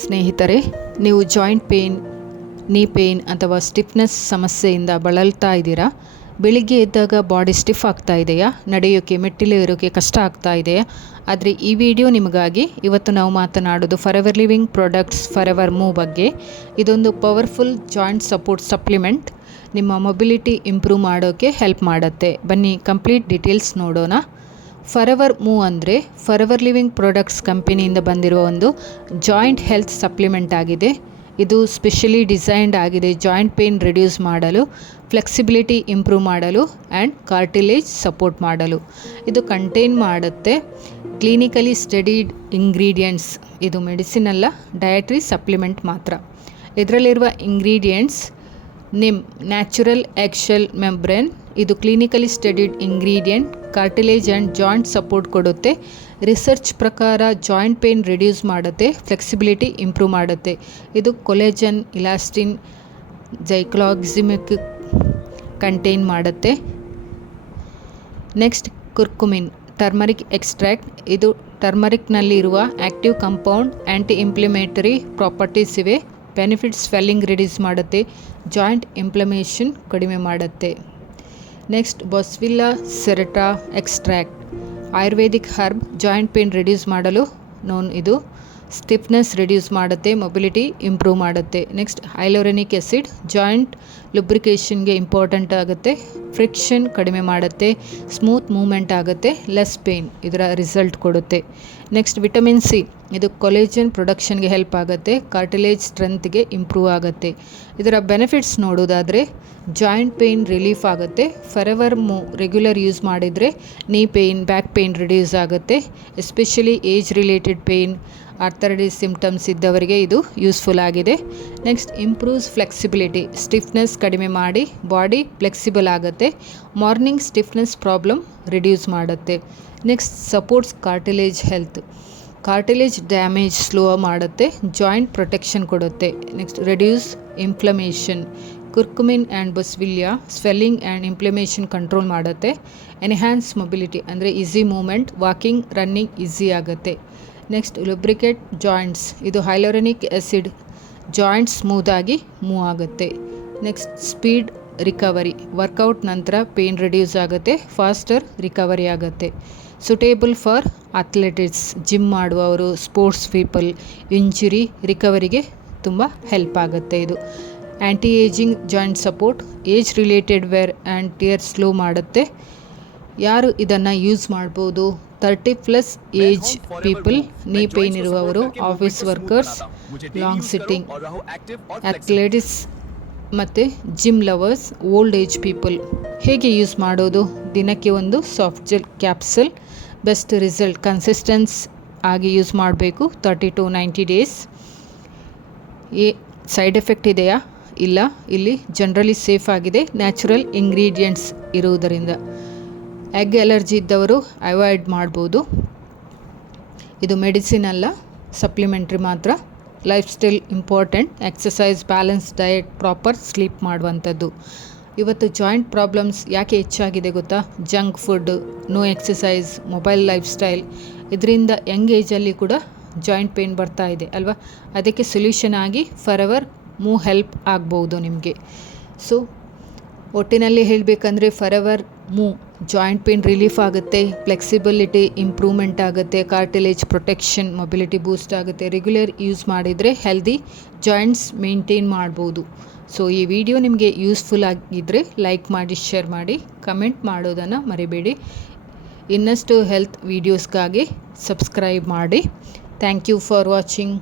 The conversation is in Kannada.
ಸ್ನೇಹಿತರೆ, ನೀವು ಜಾಯಿಂಟ್ ಪೇನ್, ನೀ ಪೇನ್ ಅಥವಾ ಸ್ಟಿಫ್ನೆಸ್ ಸಮಸ್ಯೆಯಿಂದ ಬಳಲ್ತಾ ಇದ್ದೀರಾ? ಬೆಳಿಗ್ಗೆ ಎದ್ದಾಗ ಬಾಡಿ ಸ್ಟಿಫ್ ಆಗ್ತಾ ಇದೆಯಾ? ನಡೆಯೋಕ್ಕೆ ಮೆಟ್ಟಿಲು ಏರೋಕ್ಕೆ ಕಷ್ಟ ಆಗ್ತಾ ಇದೆಯಾ? ಆದರೆ ಈ ವಿಡಿಯೋ ನಿಮಗಾಗಿ. ಇವತ್ತು ನಾವು ಮಾತನಾಡೋದು forever living products forever move ಬಗ್ಗೆ. ಇದೊಂದು ಪವರ್ಫುಲ್ ಜಾಯಿಂಟ್ ಸಪೋರ್ಟ್ ಸಪ್ಲಿಮೆಂಟ್. ನಿಮ್ಮ ಮೊಬಿಲಿಟಿ ಇಂಪ್ರೂವ್ ಮಾಡೋಕ್ಕೆ ಹೆಲ್ಪ್ ಮಾಡುತ್ತೆ. ಬನ್ನಿ ಕಂಪ್ಲೀಟ್ ಡೀಟೇಲ್ಸ್ ನೋಡೋಣ. ಫಾರೆವರ್ ಮೂವ್ ಅಂದರೆ ಫಾರೆವರ್ ಲಿವಿಂಗ್ ಪ್ರಾಡಕ್ಟ್ಸ್ ಕಂಪನಿಯಿಂದ ಬಂದಿರುವ ಒಂದು ಜಾಯಿಂಟ್ ಹೆಲ್ತ್ ಸಪ್ಲಿಮೆಂಟ್ ಆಗಿದೆ. ಇದು ಸ್ಪೆಷಲಿ ಡಿಸೈನ್ಡ್ ಆಗಿದೆ ಜಾಯಿಂಟ್ ಪೇನ್ ರಿಡ್ಯೂಸ್ ಮಾಡಲು, ಫ್ಲೆಕ್ಸಿಬಿಲಿಟಿ ಇಂಪ್ರೂವ್ ಮಾಡಲು ಆ್ಯಂಡ್ ಕಾರ್ಟಿಲೇಜ್ ಸಪೋರ್ಟ್ ಮಾಡಲು. ಇದು ಕಂಟೈನ್ ಮಾಡುತ್ತೆ ಕ್ಲಿನಿಕಲಿ ಸ್ಟಡಿಡ್ ಇಂಗ್ರೀಡಿಯೆಂಟ್ಸ್. ಇದು ಮೆಡಿಸಿನ್ ಅಲ್ಲ, ಡಯಟ್ರಿ ಸಪ್ಲಿಮೆಂಟ್ ಮಾತ್ರ. ಇದರಲ್ಲಿರುವ ಇಂಗ್ರೀಡಿಯೆಂಟ್ಸ್: ನಿಮ್ ನ್ಯಾಚುರಲ್ ಎಗ್ಶೆಲ್ ಮೆಂಬ್ರೇನ್. ಇದು clinically studied ingredient. Cartilage and joint support ಕೊಡುತ್ತೆ. ರಿಸರ್ಚ್ ಪ್ರಕಾರ ಜಾಯಿಂಟ್ ಪೇನ್ ರಿಡ್ಯೂಸ್ ಮಾಡುತ್ತೆ, ಫ್ಲೆಕ್ಸಿಬಿಲಿಟಿ ಇಂಪ್ರೂವ್ ಮಾಡುತ್ತೆ. ಇದು ಕೊಲೆಜನ್, ಇಲಾಸ್ಟಿನ್, ಜೈಕ್ಲಾಕ್ಸಿಮಿಕ್ ಕಂಟೈನ್ ಮಾಡುತ್ತೆ. Next, curcumin turmeric extract. ಇದು ಟರ್ಮರಿಕ್ನಲ್ಲಿರುವ active compound, anti inflammatory properties ಇವೆ. ಬೆನಿಫಿಟ್ಸ್: ಸ್ವೆಲ್ಲಿಂಗ್ ರಿಡ್ಯೂಸ್ ಮಾಡುತ್ತೆ, ಜಾಯಿಂಟ್ ಇನ್ಫ್ಲಮೇಷನ್ ಕಡಿಮೆ ಮಾಡುತ್ತೆ. Next, boswellia serrata extract Ayurvedic herb, joint pain reduce ಮಾಡಲು ನೋನ್. ಇದು ಸ್ಟಿಫ್ನೆಸ್ ರಿಡ್ಯೂಸ್ ಮಾಡುತ್ತೆ, ಮೊಬಿಲಿಟಿ ಇಂಪ್ರೂವ್ ಮಾಡುತ್ತೆ. ನೆಕ್ಸ್ಟ್, ಹೈಲೋರೆನಿಕ್ ಆ್ಯಸಿಡ್ ಜಾಯಿಂಟ್ ಲುಬ್ರಿಕೇಷನ್ಗೆ ಇಂಪಾರ್ಟೆಂಟ್ ಆಗುತ್ತೆ, ಫ್ರಿಕ್ಷನ್ ಕಡಿಮೆ ಮಾಡುತ್ತೆ, ಸ್ಮೂತ್ ಮೂವ್ಮೆಂಟ್ ಆಗುತ್ತೆ, ಲೆಸ್ ಪೇನ್ ಇದರ ರಿಸಲ್ಟ್ ಕೊಡುತ್ತೆ. Next, vitamin C. ಇದು ಕೊಲೆಜನ್ ಪ್ರೊಡಕ್ಷನ್ಗೆ ಹೆಲ್ಪ್ ಆಗುತ್ತೆ, ಕಾರ್ಟಿಲೇಜ್ ಸ್ಟ್ರೆಂತ್ಗೆ ಇಂಪ್ರೂವ್ ಆಗುತ್ತೆ. ಇದರ ಬೆನಿಫಿಟ್ಸ್ ನೋಡೋದಾದರೆ, ಜಾಯಿಂಟ್ ಪೇನ್ ರಿಲೀಫ್ ಆಗುತ್ತೆ. ಫಾರೆವರ್ ಮೂವ್ ರೆಗ್ಯುಲರ್ ಯೂಸ್ ಮಾಡಿದರೆ knee pain, back pain reduce ಆಗುತ್ತೆ. Especially age related pain, arthritis symptoms ಇದ್ದವರಿಗೆ ಇದು ಯೂಸ್ಫುಲ್ ಆಗಿದೆ. Next, improves flexibility. ಸ್ಟಿಫ್ನೆಸ್ ಕಡಿಮೆ ಮಾಡಿ ಬಾಡಿ ಫ್ಲೆಕ್ಸಿಬಲ್ ಆಗುತ್ತೆ. ಮಾರ್ನಿಂಗ್ ಸ್ಟಿಫ್ನೆಸ್ ಪ್ರಾಬ್ಲಮ್ ರಿಡ್ಯೂಸ್ ಮಾಡುತ್ತೆ. Next, supports cartilage health. Cartilage damage slow ಮಾಡುತ್ತೆ, ಜಾಯಿಂಟ್ ಪ್ರೊಟೆಕ್ಷನ್ ಕೊಡುತ್ತೆ. Next, reduce inflammation. Curcumin and boswellia swelling and inflammation control ಮಾಡುತ್ತೆ. ಎನ್ಹ್ಯಾನ್ಸ್ ಮೊಬಿಲಿಟಿ ಅಂದರೆ easy movement, walking, running easy ಆಗುತ್ತೆ. Next, lubricate joints. ಇದು ಹೈಲೋರೆನಿಕ್ ಆ್ಯಸಿಡ್ ಜಾಯಿಂಟ್ ಸ್ಮೂತಾಗಿ ಮೂವ್ ಆಗುತ್ತೆ. Next, speed recovery. ವರ್ಕೌಟ್ ನಂತರ ಪೇನ್ ರಿಡ್ಯೂಸ್ ಆಗುತ್ತೆ, ಫಾಸ್ಟರ್ ರಿಕವರಿ ಆಗುತ್ತೆ. ಸುಟೇಬಲ್ ಫಾರ್ ಅಥ್ಲೆಟಿಕ್ಸ್, ಜಿಮ್ ಮಾಡುವವರು, ಸ್ಪೋರ್ಟ್ಸ್ ಪೀಪಲ್. ಇಂಜುರಿ ರಿಕವರಿಗೆ ತುಂಬ ಹೆಲ್ಪ್ ಆಗುತ್ತೆ. ಇದು anti ageing joint support, age related wear and tear slow ಮಾಡುತ್ತೆ. ಯಾರು ಇದನ್ನು ಯೂಸ್ ಮಾಡ್ಬೋದು? 30+ ಏಜ್ ಪೀಪಲ್, ನೀ ಪೇನ್ ಇರುವವರು, office workers, long sitting, athletics ಮತ್ತು gym lovers, old age people. ಹೇಗೆ ಯೂಸ್ ಮಾಡೋದು? ದಿನಕ್ಕೆ ಒಂದು soft gel capsule. Best result consistency ಆಗಿ ಯೂಸ್ ಮಾಡಬೇಕು, 30 to 90 ಡೇಸ್. ಸೈಡ್ ಎಫೆಕ್ಟ್ ಇದೆಯಾ? ಇಲ್ಲ. ಇಲ್ಲಿ ಜನರಲಿ ಸೇಫ್ ಆಗಿದೆ, ನ್ಯಾಚುರಲ್ ಇಂಗ್ರೀಡಿಯೆಂಟ್ಸ್ ಇರುವುದರಿಂದ. ಎಗ್ ಅಲರ್ಜಿ ಇದ್ದವರು ಅವಾಯ್ಡ್ ಮಾಡ್ಬೋದು. ಇದು ಮೆಡಿಸಿನ್ ಅಲ್ಲ, ಸಪ್ಲಿಮೆಂಟ್ರಿ ಮಾತ್ರ. Lifestyle important, exercise, balance diet, proper sleep ಮಾಡುವಂಥದ್ದು. ಇವತ್ತು ಜಾಯಿಂಟ್ ಪ್ರಾಬ್ಲಮ್ಸ್ ಯಾಕೆ ಹೆಚ್ಚಾಗಿದೆ ಗೊತ್ತಾ? Junk food, no exercise, mobile lifestyle. ಇದರಿಂದ ಯಂಗ್ ಏಜಲ್ಲಿ ಕೂಡ ಜಾಯಿಂಟ್ ಪೇನ್ ಬರ್ತಾ ಇದೆ ಅಲ್ವಾ? ಅದಕ್ಕೆ ಸೊಲ್ಯೂಷನ್ ಆಗಿ ಫಾರೆವರ್ ಮೂವ್ ಹೆಲ್ಪ್ ಆಗ್ಬೋದು ನಿಮಗೆ. ಸೊ ಒಟ್ಟಿನಲ್ಲಿ ಹೇಳಬೇಕಂದ್ರೆ forever move joint pain relief ಆಗುತ್ತೆ, ಫ್ಲೆಕ್ಸಿಬಿಲಿಟಿ ಇಂಪ್ರೂವ್ಮೆಂಟ್ ಆಗುತ್ತೆ, ಕಾರ್ಟಿಲೇಜ್ ಪ್ರೊಟೆಕ್ಷನ್, ಮೊಬಿಲಿಟಿ ಬೂಸ್ಟ್ ಆಗುತ್ತೆ. ರೆಗ್ಯುಲರ್ ಯೂಸ್ ಮಾಡಿದರೆ ಹೆಲ್ದಿ ಜಾಯಿಂಟ್ಸ್ ಮೇಂಟೈನ್ ಮಾಡ್ಬೋದು. ಸೊ ಈ ವಿಡಿಯೋ ನಿಮಗೆ ಯೂಸ್ಫುಲ್ ಆಗಿದ್ದರೆ ಲೈಕ್ ಮಾಡಿ, ಶೇರ್ ಮಾಡಿ, ಕಮೆಂಟ್ ಮಾಡೋದನ್ನು ಮರಿಬೇಡಿ. ಇನ್ನಷ್ಟು ಹೆಲ್ತ್ ವೀಡಿಯೋಸ್ಗಾಗಿ ಸಬ್ಸ್ಕ್ರೈಬ್ ಮಾಡಿ. Thank you for watching.